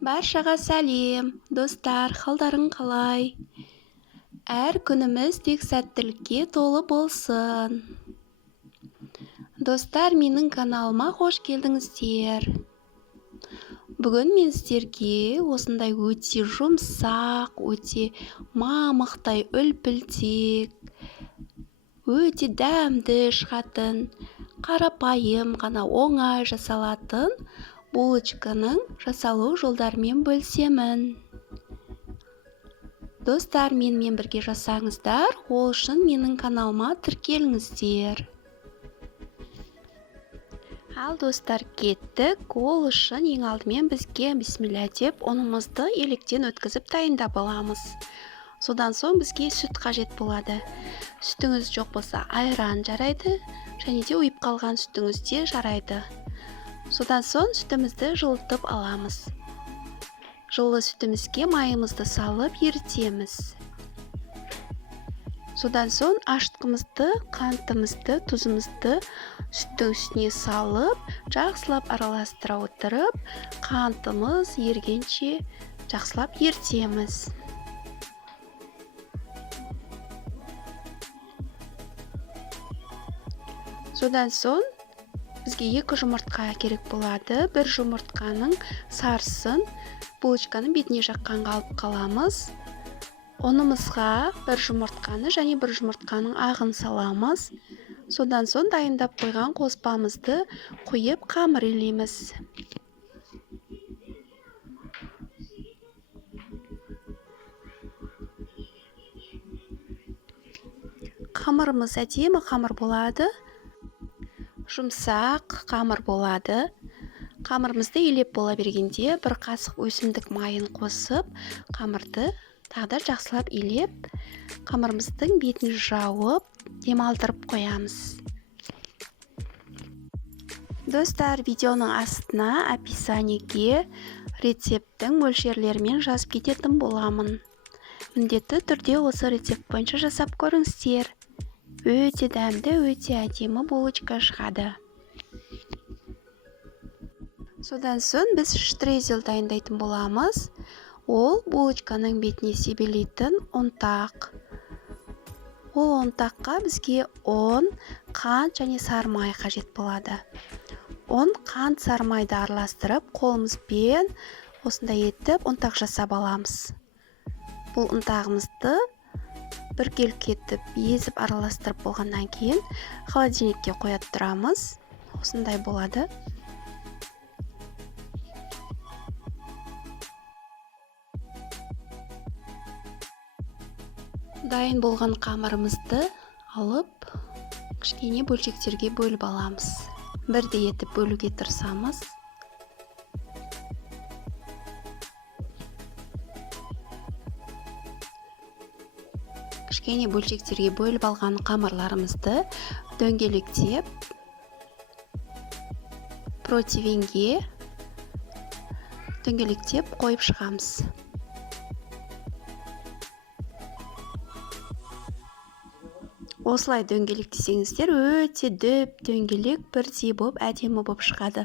Баршаға сәлем, достар, қалдарың қалай? Әр күніміз тек сәттілікке толы болсын. Достар, менің каналыма қош келдіңіздер. Бүгін мен сіздерге осындай өте жұмсақ, өте мамықтай үлпілдек, өте дәмді шығатын, қарапайым ғана оңай жасалатын булочканың жасалу жолдарымен бөлісемін. Достар, менімен бірге жасаңыздар, ол үшін менің каналыма тіркеліңіздер. Ал достар, кеттік. Ол үшін ең алдымен бізге бисмилля деп ұнымызды електен өткізіп дайындап аламыз. Содан соң бізге сүт қажет болады. Сүтіңіз жоқ болса айран жарайды, және де ұйып қалған сүтіңіз де жарайды. Содан соң сүтімізді жылытып аламыз. Жылы сүтімізге майымызды салып ерітеміз. Содан соң ашытқымызды, қантымызды, тұзымызды сүттің үстіне салып, жақсылап араластыра отырып, қантымыз ергенше жақсылап ерітеміз. Содан соң бізге 2 жұмыртқа керек болады. Бір жұмыртқаның сарысын булочканың бетіне жаққанға алып қаламыз. Ұнымызға бір жұмыртқаны және бір жұмыртқаның ағын саламыз. Содан соң дайындап қойған қоспамызды құйып қамыр илейміз. Қамырымыз әдемі қамыр болады. Жұмсақ қамыр болады. Қамырымызды илеп бола бергенде бір қасық өсімдік майын қосып, қамырды тағы жақсылап илеп, қамырымыздың бетін жауып, демалдырып қоямыз. Достар, видеоның астына описаниеге рецепттің мөлшерлерімен жазып кететін боламын. Міндетті түрде осы рецепт бойынша жасап көріңіздер. Өте дәмді, өте әдемі булочка шығады. Содан соң біз штрезел дайындайтын боламыз. Ол булочканың бетіне себелейтін ұнтақ. Ол ұнтаққа бізге ұн, қант және сары май қажет болады. Ұн, қант, сары майды араластырып, қолымызбен осындай етіп ұнтақ жасап аламыз. Бұл ұнтағымызды біркелкі етіп, езіп араластырып болғаннан кейін холодильникке қоя тұрамыз. Осындай болады. Дайын болған қамырымызды алып, кішкене бөлшектерге бөліп аламыз. Бірдей етіп бөлуге тырысамыз. Кішкене бөлшектерге бөліп алған қамырларымызды дөңгелектеп, противеньге дөңгелектеп қойып шығамыз. Осылай дөңгелектесеңіздер, өте дөп дөңгелек бірдей болып, әдемі болып шығады.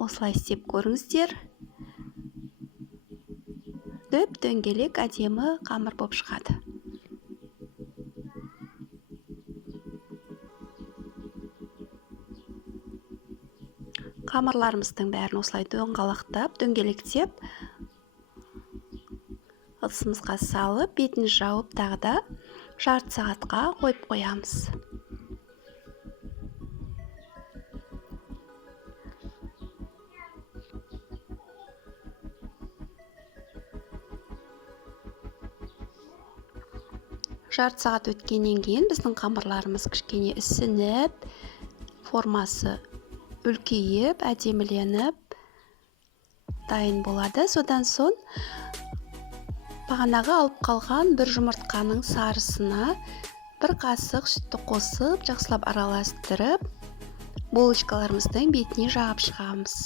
Осылай істеп көріңіздер. Дөп дөңгелек әдемі қамыр болып шығады. Қамырларымыздың бәрін осылай доңғалақтап, дөңгелектеп, ыдысымызға салып, бетін жауып, тағы да жарты сағатқа қойып қоямыз. Жарты сағат өткеннен кейін біздің қамырларымыз кішкене ісініп, формасы үлкейіп, әдеміленіп дайын болады. Содан соң бағанағы алып қалған бір жұмыртқаның сарысына бір қасық сүтті қосып, жақсылап араластырып, булочкаларымыздың бетіне жағып шығамыз.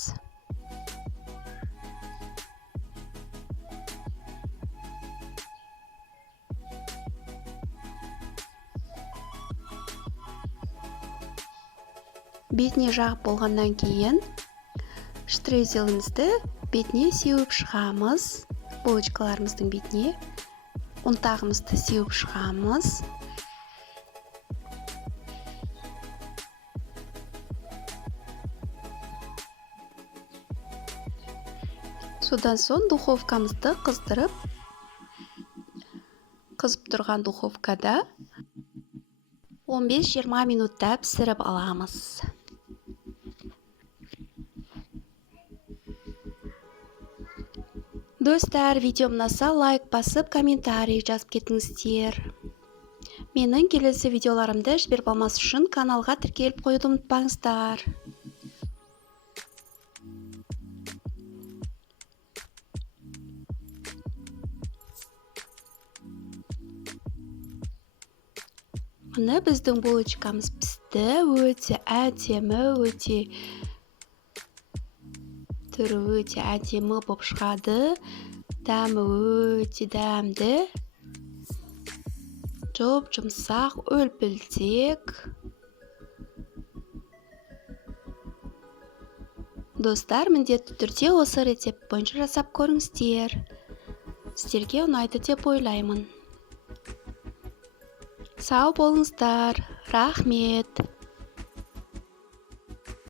Бетіне жағып болғаннан кейін штрезелімізді бетіне сеуіп шығамыз. Булочкаларымыздың бетіне ұнтағымызды сеуіп шығамыз. Содан соң духовкамызды қыздырып, қызып тұрған духовкада 15-20 минутта пісіріп аламыз. Достар, видеом ұнаса лайк басып, комментарий жазып кетіңіздер. Менің келесі видеоларымды жіберіп алмас үшін каналға тіркеліп қоюды ұмытпаңыздар. Міне біздің булочкамыз пісті. Өте әдемі, түрі өте әдемі болып шығады. Дәмі өте дәмді. Жұмсақ, үлпілдек. Достар, міндетті түрде осы рецепт бойынша жасап көріңіздер. Сіздерге ұнайды деп ойлаймын. Сау болыңыздар. Рахмет.